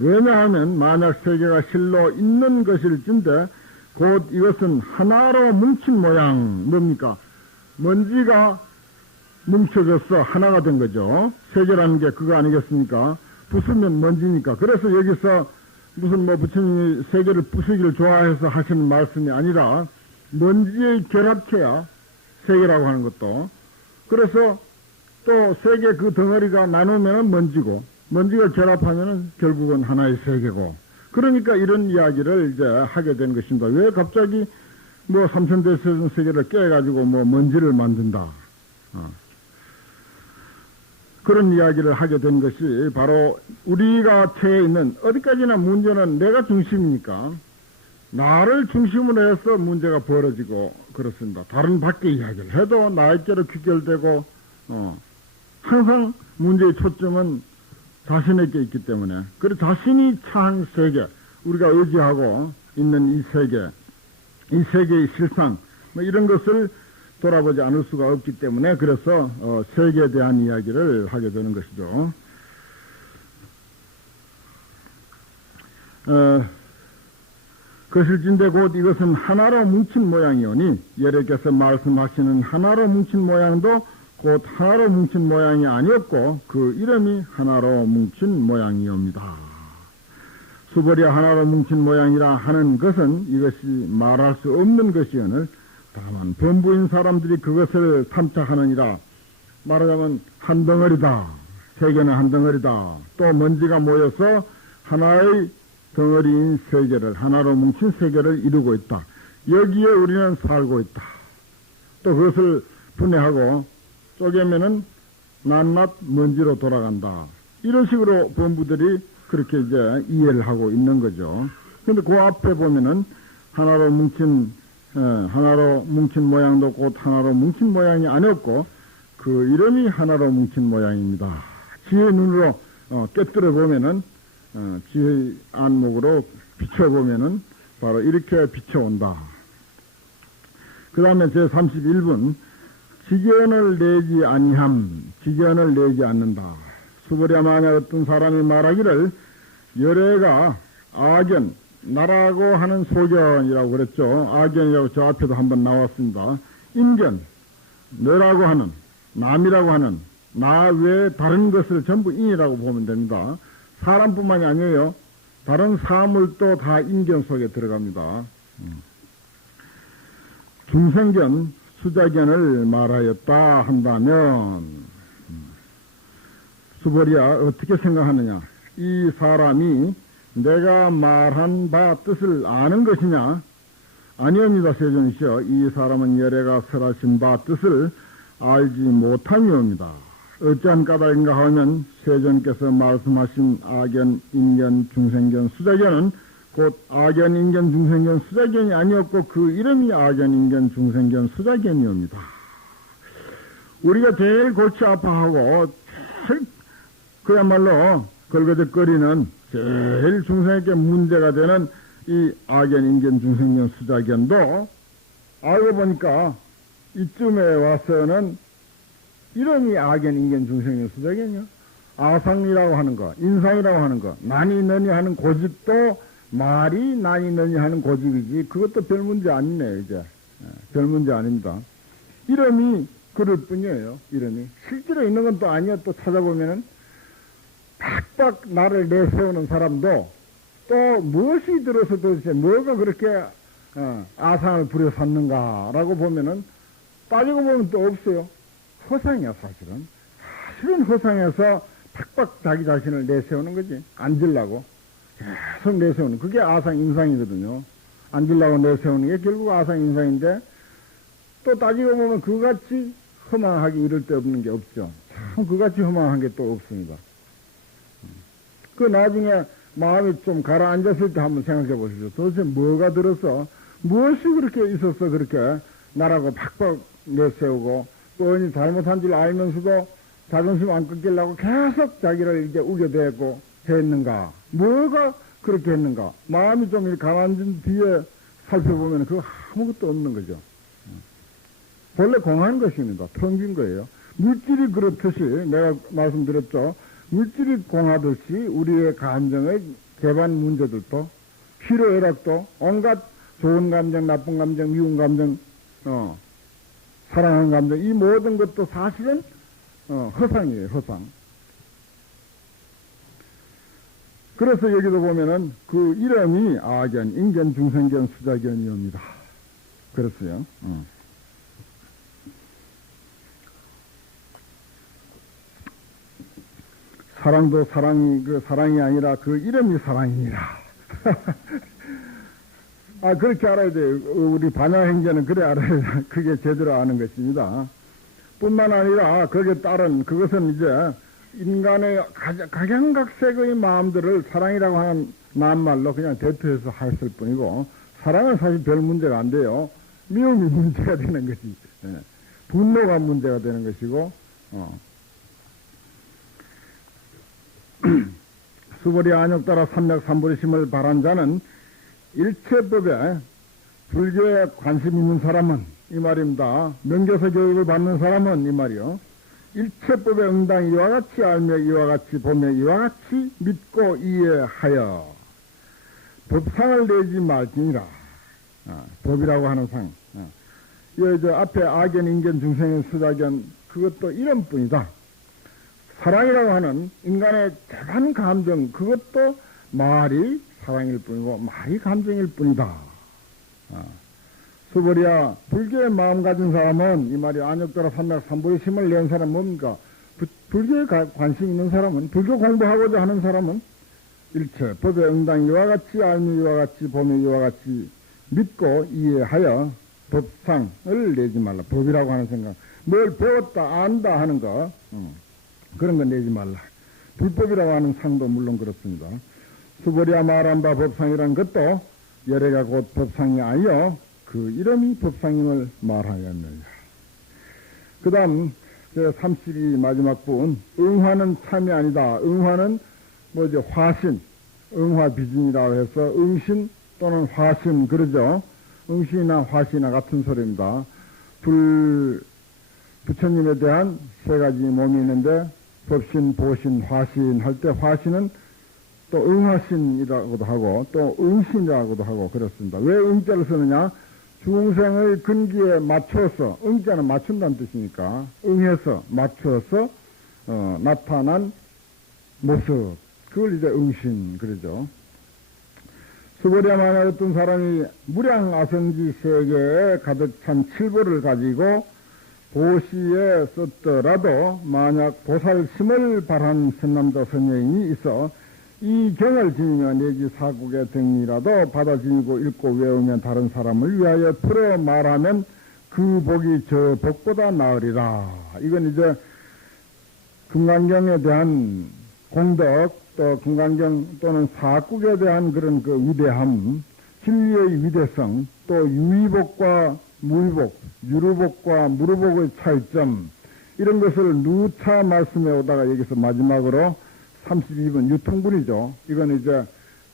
왜냐하면 만약 세계가 실로 있는 것일진데 곧 이것은 하나로 뭉친 모양. 뭡니까? 먼지가 뭉쳐져서 하나가 된 거죠. 세계라는 게 그거 아니겠습니까? 부수면 먼지니까. 그래서 여기서 무슨 뭐 부처님이 세계를 부수기를 좋아해서 하시는 말씀이 아니라 먼지의 결합체야 세계라고 하는 것도. 그래서 또 세계 그 덩어리가 나누면 먼지고, 먼지가 결합하면은 결국은 하나의 세계고, 그러니까 이런 이야기를 이제 하게 된 것입니다. 왜 갑자기 뭐 삼천대천 세계를 깨가지고 뭐 먼지를 만든다. 그런 이야기를 하게 된 것이 바로 우리가 처해 있는, 어디까지나 문제는 내가 중심이니까 나를 중심으로 해서 문제가 벌어지고 그렇습니다. 다른 밖의 이야기를 해도 나에게로 귀결되고, 항상 문제의 초점은 자신에게 있기 때문에, 그리고 자신이 처한 세계, 우리가 의지하고 있는 이 세계의 실상, 뭐 이런 것을 돌아보지 않을 수가 없기 때문에, 그래서 세계에 대한 이야기를 하게 되는 것이죠. 거실진데 곧 이것은 하나로 뭉친 모양이오니, 여러께서 말씀하시는 하나로 뭉친 모양도 곧 하나로 뭉친 모양이 아니었고 그 이름이 하나로 뭉친 모양이옵니다. 수보랴 하나로 뭉친 모양이라 하는 것은 이것이 말할 수 없는 것이오늘 다만 범부인 사람들이 그것을 탐착하느니라. 말하자면 한 덩어리다. 세계는 한 덩어리다. 또 먼지가 모여서 하나의 덩어리인 세계를, 하나로 뭉친 세계를 이루고 있다. 여기에 우리는 살고 있다. 또 그것을 분해하고 쪼개면은 낱낱 먼지로 돌아간다. 이런 식으로 본부들이 그렇게 이제 이해를 하고 있는 거죠. 근데 그 앞에 보면은 하나로 뭉친 모양도 곧 하나로 뭉친 모양이 아니었고 그 이름이 하나로 뭉친 모양입니다. 지혜의 눈으로 꿰뚫어 보면은, 지혜의 안목으로 비춰보면은 바로 이렇게 비춰온다. 그 다음에 제 31분 지견을 내지 아니함, 지견을 내지 않는다. 수보랴 만약 어떤 사람이 말하기를 열애가 악견, 나라고 하는 소견이라고 그랬죠. 악견이라고 저 앞에도 한번 나왔습니다. 인견, 너라고 하는, 남이라고 하는, 나 외에 다른 것을 전부 인이라고 보면 됩니다. 사람뿐만이 아니에요. 다른 사물도 다 인견 속에 들어갑니다. 중생견, 수자견을 말하였다 한다면 수보랴 어떻게 생각하느냐? 이 사람이 내가 말한 바 뜻을 아는 것이냐? 아니옵니다. 세존시여, 이 사람은 열애가 설하신 바 뜻을 알지 못함이옵니다. 어찌한 까닭인가 하면 세존께서 말씀하신 악견, 인견, 중생견, 수자견은 곧 악견, 인견, 중생견, 수자견이 아니었고 그 이름이 악견, 인견, 중생견, 수자견이옵니다. 우리가 제일 골치 아파하고 제일 그야말로 걸거적거리는 제일 중생에게 문제가 되는 이 악연, 인견, 중생견, 수작견도 알고 보니까 이쯤에 와서는 이름이 악연, 인견, 중생견, 수작견이요. 아상이라고 하는 거, 인상이라고 하는 거, 나니 너니 하는 고집도 말이 나니 너니 하는 고집이지 그것도 별 문제 아니네요. 이제 별 문제 아닙니다. 이름이 그럴 뿐이에요. 이름이 실제로 있는 건 또 아니요. 또 찾아보면은 팍팍 나를 내세우는 사람도 또 무엇이 들어서 도대체 뭐가 그렇게 아상을 부려샀는가라고 보면은 따지고 보면 또 없어요. 허상이야 사실은. 사실은 허상에서 팍팍 자기 자신을 내세우는 거지. 앉으려고 계속 내세우는 그게 아상 인상이거든요. 앉으려고 내세우는 게 결국 아상 인상인데 또 따지고 보면 그같이 허망하게 이럴 데 없는 게 없죠. 참 그같이 허망한 게 또 없습니다. 그 나중에 마음이 좀 가라앉았을 때 한번 생각해 보십시오. 도대체 뭐가 들어서 무엇이 그렇게 있어서 그렇게 나라고 팍팍 내세우고 또 어디 잘못한 줄 알면서도 자존심 안 꺾이려고 계속 자기를 이제 우겨대고 했는가? 뭐가 그렇게 했는가? 마음이 좀 이렇게 가라앉은 뒤에 살펴보면 그거 아무것도 없는 거죠. 본래 공한 것입니다. 텅빈 거예요. 물질이 그렇듯이 내가 말씀드렸죠. 물질이 공하듯이 우리의 감정의 개반 문제들도 희로애락도 온갖 좋은 감정, 나쁜 감정, 미운 감정, 사랑하는 감정 이 모든 것도 사실은 허상이에요. 허상. 그래서 여기도 보면은 그 이름이 악견, 인견, 중생견, 수작견이옵니다. 그랬어요. 사랑도 사랑이 아니라 그 이름이 사랑이니라. 그렇게 알아야 돼요. 우리 반야행자는 그래 알아야 돼. 그게 제대로 아는 것입니다. 뿐만 아니라 거기에 따른 그것은 이제 인간의 각양각색의 마음들을 사랑이라고 하는 낱말로 그냥 대표해서 했을 뿐이고 사랑은 사실 별 문제가 안 돼요. 미움이 문제가 되는 것이 분노가 문제가 되는 것이고 수보리 안욕따라 삼맥삼보리심을 바란 자는 일체법에 불교에 관심 있는 사람은 이 말입니다. 명교서 교육을 받는 사람은 이 말이요. 일체법의 응당 이와 같이 알며 이와 같이 보며 이와 같이 믿고 이해하여 법상을 내지 말지니라. 법이라고 하는 상. 저 앞에 악견, 인견, 중생견, 수작견 그것도 이름뿐이다. 사랑이라고 하는 인간의 대단 감정 그것도 말이 사랑일 뿐이고 말이 감정일 뿐이다. 수보리야 불교에 마음 가진 사람은 이 말이 안욕도라 삼맥삼보리심을 낸 사람은 뭡니까? 불교에 관심 있는 사람은 불교 공부하고자 하는 사람은 일체 법의 응당 이와 같이 알며 이와 같이 보며 이와 같이 믿고 이해하여 법상을 내지 말라. 법이라고 하는 생각 뭘 배웠다 안다 하는 거 그런 건 내지 말라. 불법이라고 하는 상도 물론 그렇습니다. 수보리야 말한 바 법상이란 것도 열애가 곧 법상이 아니요 그 이름이 법상임을 말하였느냐. 그 다음 32 마지막 부분 응화는 참이 아니다. 응화는 뭐죠? 화신, 응화비진이라고 해서 응신 또는 화신 그러죠. 응신이나 화신이나 같은 소리입니다. 부처님에 대한 세 가지 몸이 있는데 법신, 보신, 화신 할 때 화신은 또 응화신이라고도 하고 또 응신이라고도 하고 그렇습니다. 왜 응자를 쓰느냐? 중생의 근기에 맞춰서 응자는 맞춘다는 뜻이니까 응해서 맞춰서 나타난 모습 그걸 이제 응신 그러죠. 수보리야 만약 어떤 사람이 무량아성지 세계에 가득 찬 칠보를 가지고 보시에 썼더라도 만약 보살심을 발한 선남자 선녀인이 있어 이 경을 지니며 내지 사국의 등이라도 받아 지니고 읽고 외우면 다른 사람을 위하여 풀어 말하면 그 복이 저 복보다 나으리라. 이건 이제 금강경에 대한 공덕 또 금강경 또는 사국에 대한 그런 그 위대함 진리의 위대성 또 유의복과 무의복 유루복과 무루복의 차이점 이런 것을 누차 말씀해 오다가 여기서 마지막으로 32번 유통분이죠. 이건 이제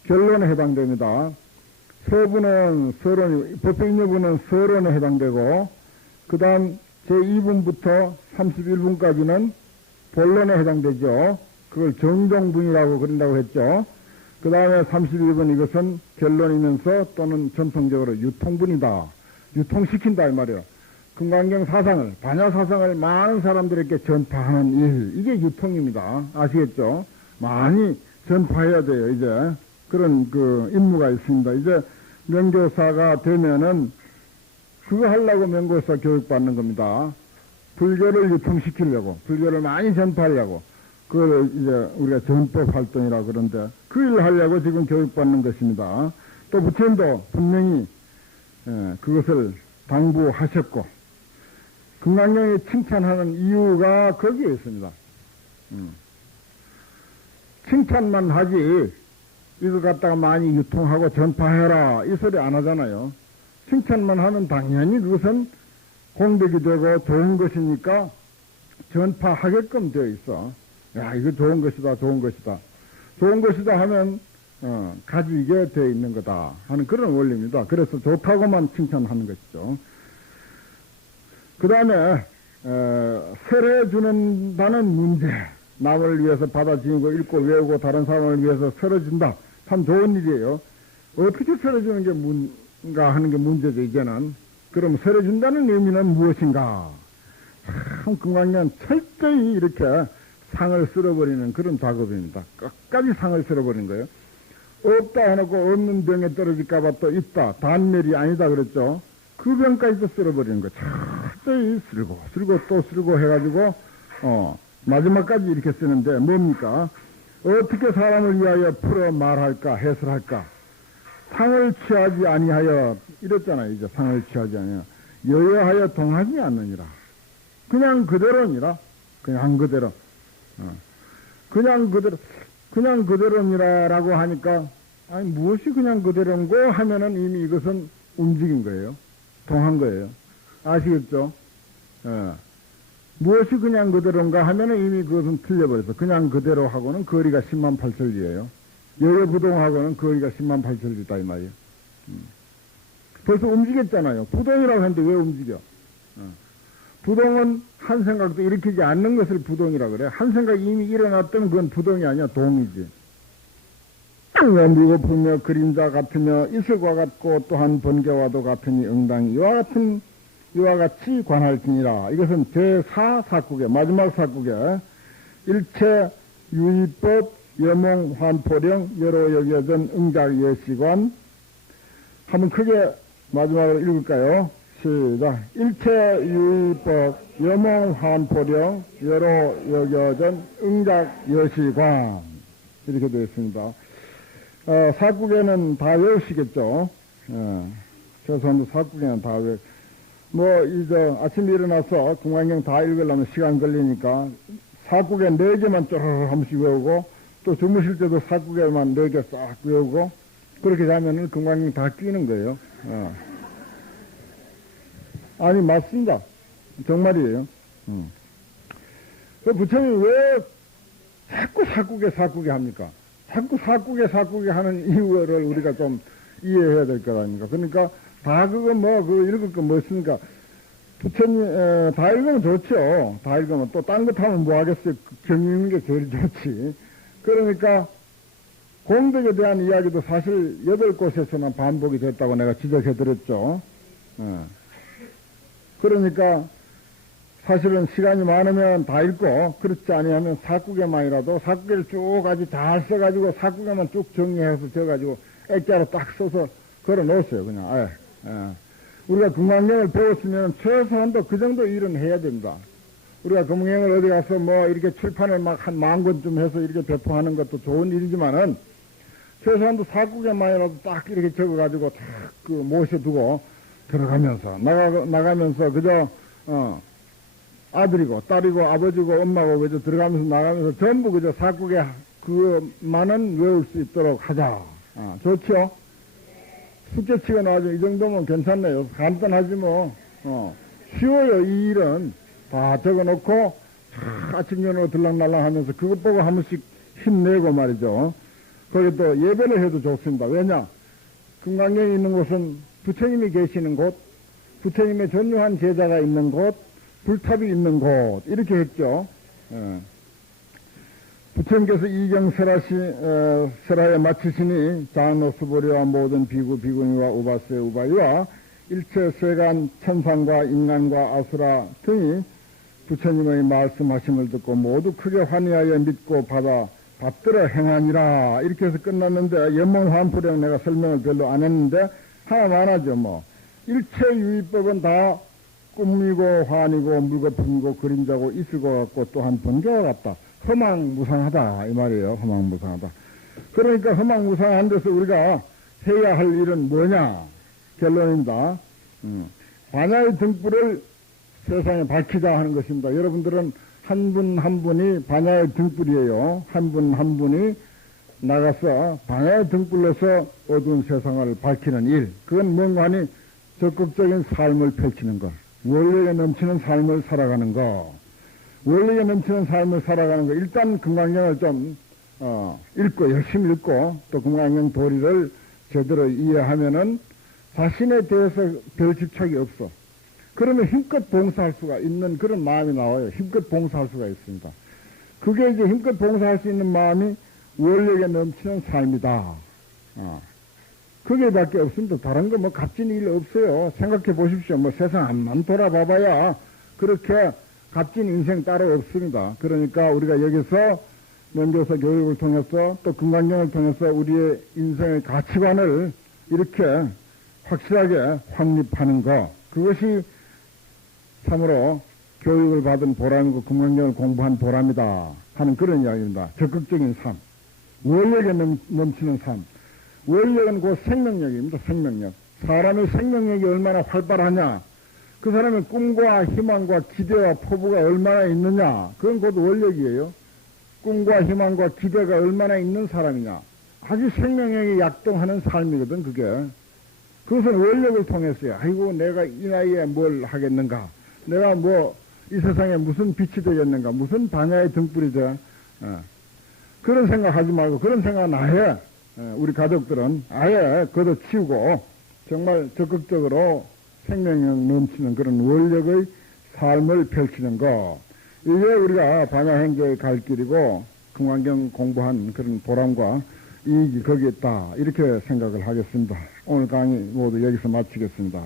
결론에 해당됩니다. 서부는 서론, 법행여부는 서론에 해당되고, 그 다음 제2분부터 31분까지는 본론에 해당되죠. 그걸 정종분이라고 그런다고 했죠. 그 다음에 32번 이것은 결론이면서 또는 전통적으로 유통분이다. 유통시킨다 이 말이에요. 금강경 사상을, 반야 사상을 많은 사람들에게 전파하는 일, 이게 유통입니다. 아시겠죠? 많이 전파해야 돼요, 이제. 그런 그 임무가 있습니다. 이제 명교사가 되면은 그거 하려고 명교사 교육받는 겁니다. 불교를 유통시키려고, 불교를 많이 전파하려고, 그걸 이제 우리가 전법 활동이라고 그러는데 그 일을 하려고 지금 교육받는 것입니다. 또 부처님도 분명히 그것을 당부하셨고, 금강경이 칭찬하는 이유가 거기에 있습니다. 칭찬만 하지 이거 갖다가 많이 유통하고 전파해라 이 소리 안 하잖아요. 칭찬만 하면 당연히 그것은 공덕이 되고 좋은 것이니까 전파하게끔 되어 있어. 야, 이거 좋은 것이다, 좋은 것이다. 좋은 것이다 하면 가지게 되어 있는 거다 하는 그런 원리입니다. 그래서 좋다고만 칭찬하는 것이죠. 그 다음에 설해 주는다는 문제, 남을 위해서 받아지고 읽고 외우고 다른 사람을 위해서 설해준다. 참 좋은 일이에요. 어떻게 설해주는 게 뭔가 하는 게 문제죠, 이제는. 그럼 설해준다는 의미는 무엇인가? 참 금강경 철저히 이렇게 상을 쓸어버리는 그런 작업입니다. 끝까지 상을 쓸어버리는 거예요. 없다 해놓고 없는 병에 떨어질까봐 또 있다. 단멸이 아니다 그랬죠. 그 병까지도 쓸어버리는 거예요. 철저히 쓸고 또 쓸고 해가지고 마지막까지 이렇게 쓰는데 뭡니까? 어떻게 사람을 위하여 풀어 말할까, 해설할까? 상을 취하지 아니하여, 이랬잖아요. 이제 상을 취하지 아니하여. 여여하여 동하지 않느니라. 그냥 그대로니라. 그냥 그대로. 그냥 그대로니라라고 하니까, 아니, 무엇이 그냥 그대로인고 하면은 이미 이것은 움직인 거예요. 동한 거예요. 아시겠죠? 무엇이 그냥 그대로인가 하면은 이미 그것은 틀려버려서 그냥 그대로 하고는 거리가 10만 8천리예요. 여여부동하고는 거리가 10만 8천리다 이 말이에요. 벌써 움직였잖아요. 부동이라고 했는데 왜 움직여? 부동은 한 생각도 일으키지 않는 것을 부동이라고 그래. 한 생각이 이미 일어났다면 그건 부동이 아니야. 동이지. 미고프며 그림자 같으며 이슬과 같고 또한 번개와도 같으니 응당이 이와 같이 관할지니라. 이것은 제4사국의 마지막 사국의 일체 유의법 여몽 환포령 여로 여겨전 응작 여시관. 한번 크게 마지막으로 읽을까요? 시작. 일체 유의법 여몽 환포령 여로 여겨전 응작 여시관. 이렇게 되어 있습니다. 사국에는 다 외우시겠죠? 최소한도 사국에는 다 아침에 일어나서 금강경 다 읽으려면 시간 걸리니까 사국에 4개만 쪼르르 한 번씩 외우고 또 주무실 때도 사국에만 4개 싹 외우고 그렇게 하면은 금강경 다 끼는 거예요. 아니, 맞습니다. 정말이에요. 그 부처님이 왜 자꾸 사국에 합니까? 자꾸 사국에 하는 이유를 우리가 좀 이해해야 될 것 아닙니까? 그러니까 다 그거 읽을 거 뭐 있습니까? 부처님, 다 읽으면 좋죠. 다 읽으면 또 딴 것 하면 뭐 하겠어요. 경유 있는 게 제일 좋지. 그러니까 공덕에 대한 이야기도 사실 8곳에서는 반복이 됐다고 내가 지적해드렸죠. 그러니까 사실은 시간이 많으면 다 읽고 그렇지 아니하면 사국에만이라도 사국에를 쭉 아주 잘 써가지고 사국에만 쭉 정리해서 써가지고 액자로 딱 써서 걸어 놓으세요. 그냥 우리가 금강경을 배웠으면 최소한도 그 정도 일은 해야 됩니다. 우리가 금강경을 어디 가서 이렇게 출판을 막 한 10,000권쯤 해서 이렇게 배포하는 것도 좋은 일이지만은 최소한도 사국에만이라도 딱 이렇게 적어가지고 딱 모셔두고 들어가면서 나가면서 그저 아들이고 딸이고 아버지고 엄마고 그저 들어가면서 나가면서 전부 그저 사국에 그만은 외울 수 있도록 하자. 좋죠? 숙제치가 나와서 이 정도면 괜찮네요. 간단하지 뭐. 쉬워요, 이 일은. 다 적어놓고 아침 저녁으로 들락날락 하면서 그것 보고 한 번씩 힘내고 말이죠. 거기 또 예배를 해도 좋습니다. 왜냐? 금강경에 있는 곳은 부처님이 계시는 곳, 부처님의 전유한 제자가 있는 곳, 불탑이 있는 곳, 이렇게 했죠. 부처님께서 설하에 마치시니 장로 수보리와 모든 비구 비구니와 우바세 우바이와 일체 세간 천상과 인간과 아수라 등이 부처님의 말씀하심을 듣고 모두 크게 환희하여 믿고 받들어 행하니라. 이렇게 해서 끝났는데 연몽환풀이랑 내가 설명을 별로 안 했는데 하나만 하죠. 뭐 일체 유의법은 다 꿈이고 환이고 물거품이고 그림자고 있을 것 같고 또한 번개와 같다. 허망무상하다 이 말이에요. 허망무상하다. 그러니까 허망무상한 데서 우리가 해야 할 일은 뭐냐? 결론입니다. 반야의 등불을 세상에 밝히자 하는 것입니다. 여러분들은 한 분 한 분이 반야의 등불이에요. 한 분 한 분이 나가서 반야의 등불로서 어두운 세상을 밝히는 일. 그건 뭔가 하니 적극적인 삶을 펼치는 것. 원력에 넘치는 삶을 살아가는 것. 원력에 넘치는 삶을 살아가는 것. 일단 금강경을 좀 읽고 열심히 읽고 또 금강경 도리를 제대로 이해하면은 자신에 대해서 별 집착이 없어. 그러면 힘껏 봉사할 수가 있는 그런 마음이 나와요. 힘껏 봉사할 수가 있습니다. 그게 이제 힘껏 봉사할 수 있는 마음이 원력에 넘치는 삶이다. 그게 밖에 없습니다. 다른 거 뭐 값진 일 없어요. 생각해 보십시오. 뭐 세상 한만 돌아봐봐야 그렇게 값진 인생 따로 없습니다. 그러니까 우리가 여기서 면도서 교육을 통해서 또 금강경을 통해서 우리의 인생의 가치관을 이렇게 확실하게 확립하는 것. 그것이 참으로 교육을 받은 보람이고 금강경을 공부한 보람이다 하는 그런 이야기입니다. 적극적인 삶. 원력에 넘치는 삶. 원력은 곧 생명력입니다. 생명력. 사람의 생명력이 얼마나 활발하냐. 그 사람의 꿈과 희망과 기대와 포부가 얼마나 있느냐. 그건 곧 원력이에요. 꿈과 희망과 기대가 얼마나 있는 사람이냐. 아주 생명력이 약동하는 삶이거든 그게. 그것은 원력을 통해서요. 아이고 내가 이 나이에 뭘 하겠는가. 내가 뭐 이 세상에 무슨 빛이 되겠는가. 무슨 반야의 등불이 돼. 그런 생각하지 말고 그런 생각은 아예 우리 가족들은 아예 걷어치우고 정말 적극적으로 생명력 넘치는 그런 원력의 삶을 펼치는 것. 이게 우리가 반야행계의 갈 길이고 금강경 공부한 그런 보람과 이익이 거기에 있다. 이렇게 생각을 하겠습니다. 오늘 강의 모두 여기서 마치겠습니다.